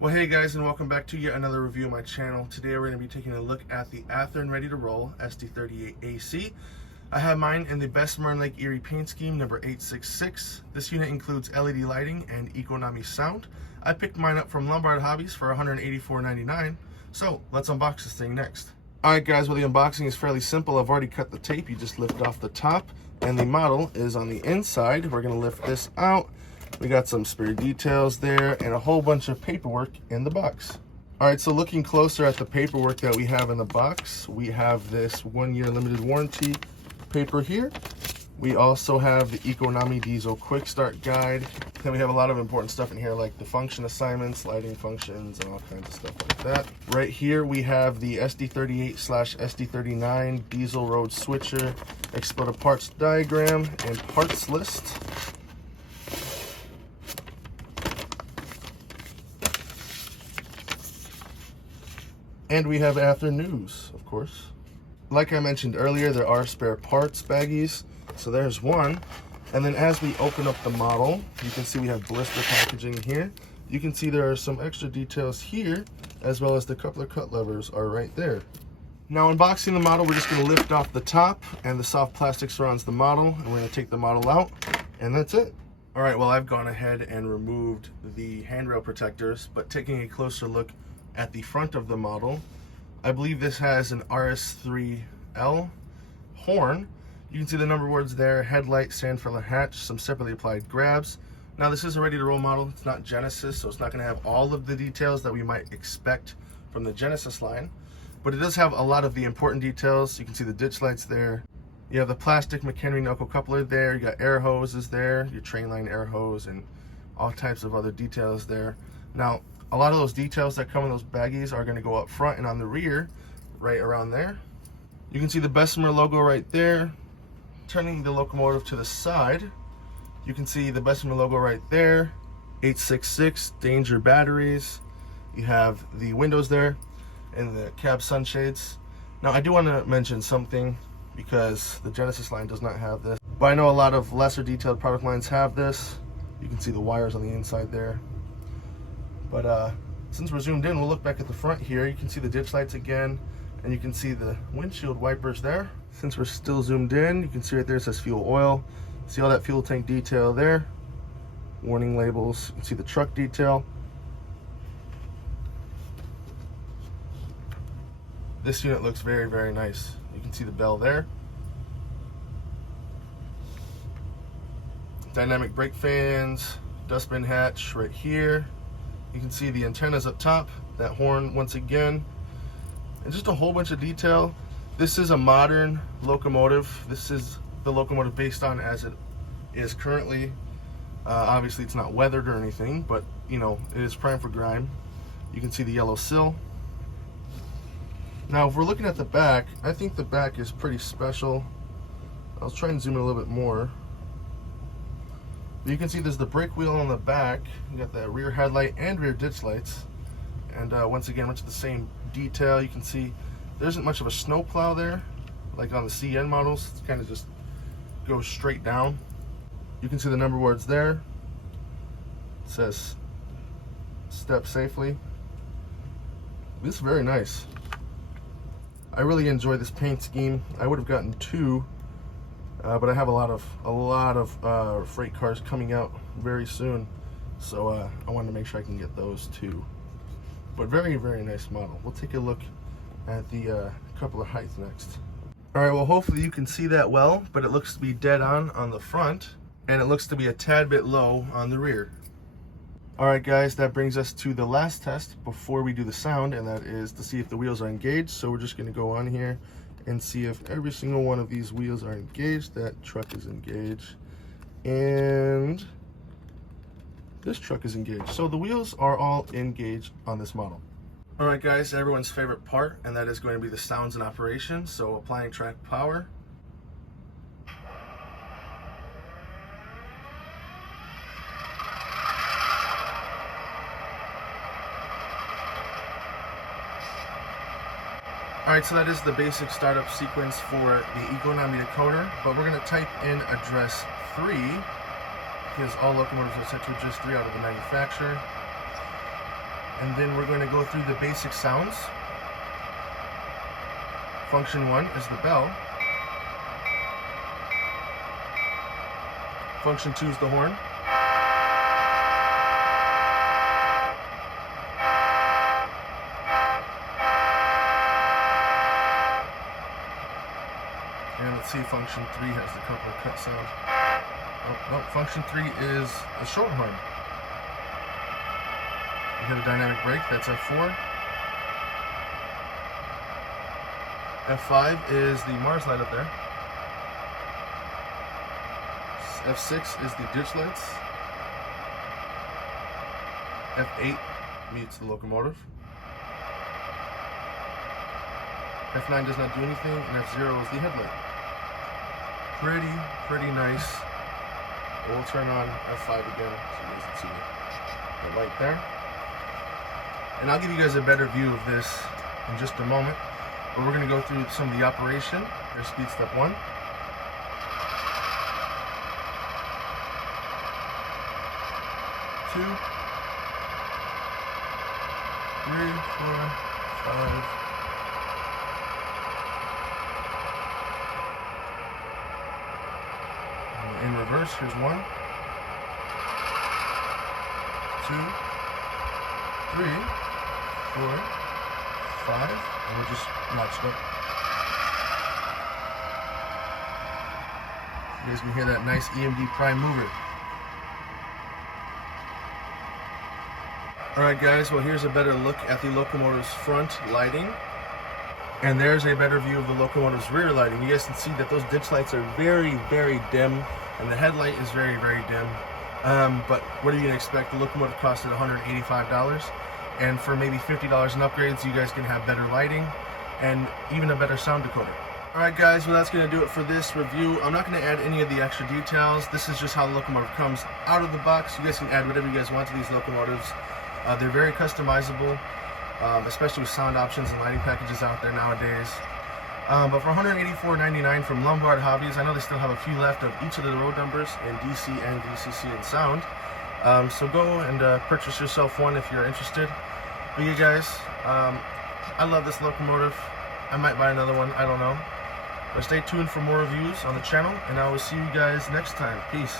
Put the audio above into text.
Well, hey guys, and welcome back to yet another review of my channel. Today we're going to be taking a look at the Athearn Ready to Roll SD38AC. I have mine in the Bessemer and Lake Erie paint scheme number 866. This unit includes LED lighting and Economi sound. I picked mine up from Lombard Hobbies for $184.99. So let's unbox this thing next. Alright guys, well the unboxing is fairly simple. I've already cut the tape. You just lift off the top and the model is on the inside. We're going to lift this out. We got some spare details there and a whole bunch of paperwork in the box. Alright, so looking closer at the paperwork that we have in the box, we have this 1-year limited warranty paper here. We also have the Economi Diesel Quick Start Guide. Then we have a lot of important stuff in here like the function assignments, lighting functions, and all kinds of stuff like that. Right here we have the SD38/SD39 Diesel Road Switcher Exploded Parts Diagram and Parts List. And we have Athearn news, of course. Like I mentioned earlier, there are spare parts baggies. So there's one. And then as we open up the model, you can see we have blister packaging here. You can see there are some extra details here, as well as the coupler cut levers are right there. Now unboxing the model, we're just gonna lift off the top and the soft plastic surrounds the model, and we're gonna take the model out, and that's it. All right, well I've gone ahead and removed the handrail protectors, but taking a closer look at the front of the model, I believe this has an RS3L horn. You can see the number words there, headlight, sand filler hatch, some separately applied grabs. Now this is a ready to roll model, it's not Genesis, so it's not gonna have all of the details that we might expect from the Genesis line, but it does have a lot of the important details. You can see the ditch lights there. You have the plastic McHenry knuckle coupler there, you got air hoses there, your train line air hose, and all types of other details there. Now, a lot of those details that come in those baggies are going to go up front and on the rear, right around there. You can see the Bessemer logo right there. Turning the locomotive to the side, you can see the Bessemer logo right there. 866 Danger batteries. You have the windows there and the cab sunshades. Now I do want to mention something because the Genesis line does not have this, but I know a lot of lesser detailed product lines have this. You can see the wires on the inside there. But since we're zoomed in, we'll look back at the front here. You can see the ditch lights again, and you can see the windshield wipers there. Since we're still zoomed in, you can see right there it says fuel oil. See all that fuel tank detail there. Warning labels. You can see the truck detail. This unit looks very, very nice. You can see the bell there. Dynamic brake fans, dustbin hatch right here. You can see the antennas up top, that horn once again, and just a whole bunch of detail. This is a modern locomotive. This is the locomotive based on as it is currently. Obviously it's not weathered or anything, but you know, it is prime for grime. You can see the yellow sill. Now if we're looking at the back, I think the back is pretty special. I'll try and zoom in a little bit more. You can see there's the brake wheel on the back. You got the rear headlight and rear ditch lights, and once again much the same detail. You can see there isn't much of a snow plow there like on the CN models. It kind of just goes straight down. You can see the number words there. It says step safely. This is very nice. I really enjoy this paint scheme. I would have gotten two, but I have a lot of freight cars coming out very soon, so I wanted to make sure I can get those too. But very, very nice model. We'll take a look at the couple of heights next. All right, well hopefully you can see that well, but it looks to be dead on the front, and it looks to be a tad bit low on the rear. All right guys, that brings us to the last test before we do the sound, and that is to see if the wheels are engaged. So we're just gonna go on here and see if every single one of these wheels are engaged. That truck is engaged, and this truck is engaged. So the wheels are all engaged on this model. All right guys, everyone's favorite part, and that is going to be the sounds in operation. So applying track power. Alright, so that is the basic startup sequence for the Economi decoder, but we're going to type in address 3, because all locomotives are set to address 3 out of the manufacturer. And then we're going to go through the basic sounds. Function 1 is the bell. Function 2 is the horn. And let's see, function 3 has the couple of cut sounds. Oh, no, function 3 is the short horn. We have a dynamic brake, that's F4. F5 is the Mars light up there. F6 is the ditch lights. F8 mutes the locomotive. F9 does not do anything, and F0 is the headlight. Pretty nice. We'll turn on F5 again so you guys can see the light there. And I'll give you guys a better view of this in just a moment. But we're going to go through some of the operation. There's speed step 1. 2, 3, 4, 5. In reverse, here's 1, 2, 3, 4, 5, and we'll just notch it up. You guys can hear that nice EMD prime mover. Alright guys, well here's a better look at the locomotive's front lighting. And there's a better view of the locomotive's rear lighting. You guys can see that those ditch lights are very dim, and the headlight is very dim. But what are you going to expect? The locomotive costed $185, and for maybe $50 in upgrades, you guys can have better lighting and even a better sound decoder. Alright guys, well that's going to do it for this review. I'm not going to add any of the extra details. This is just how the locomotive comes out of the box. You guys can add whatever you guys want to these locomotives. They're very customizable, especially with sound options and lighting packages out there nowadays. But for $184.99 from Lombard Hobbies, I know they still have a few left of each of the road numbers in DC and DCC and sound. So go and purchase yourself one if you're interested. But you guys, I love this locomotive. I might buy another one, I don't know. But stay tuned for more reviews on the channel, and I will see you guys next time. Peace.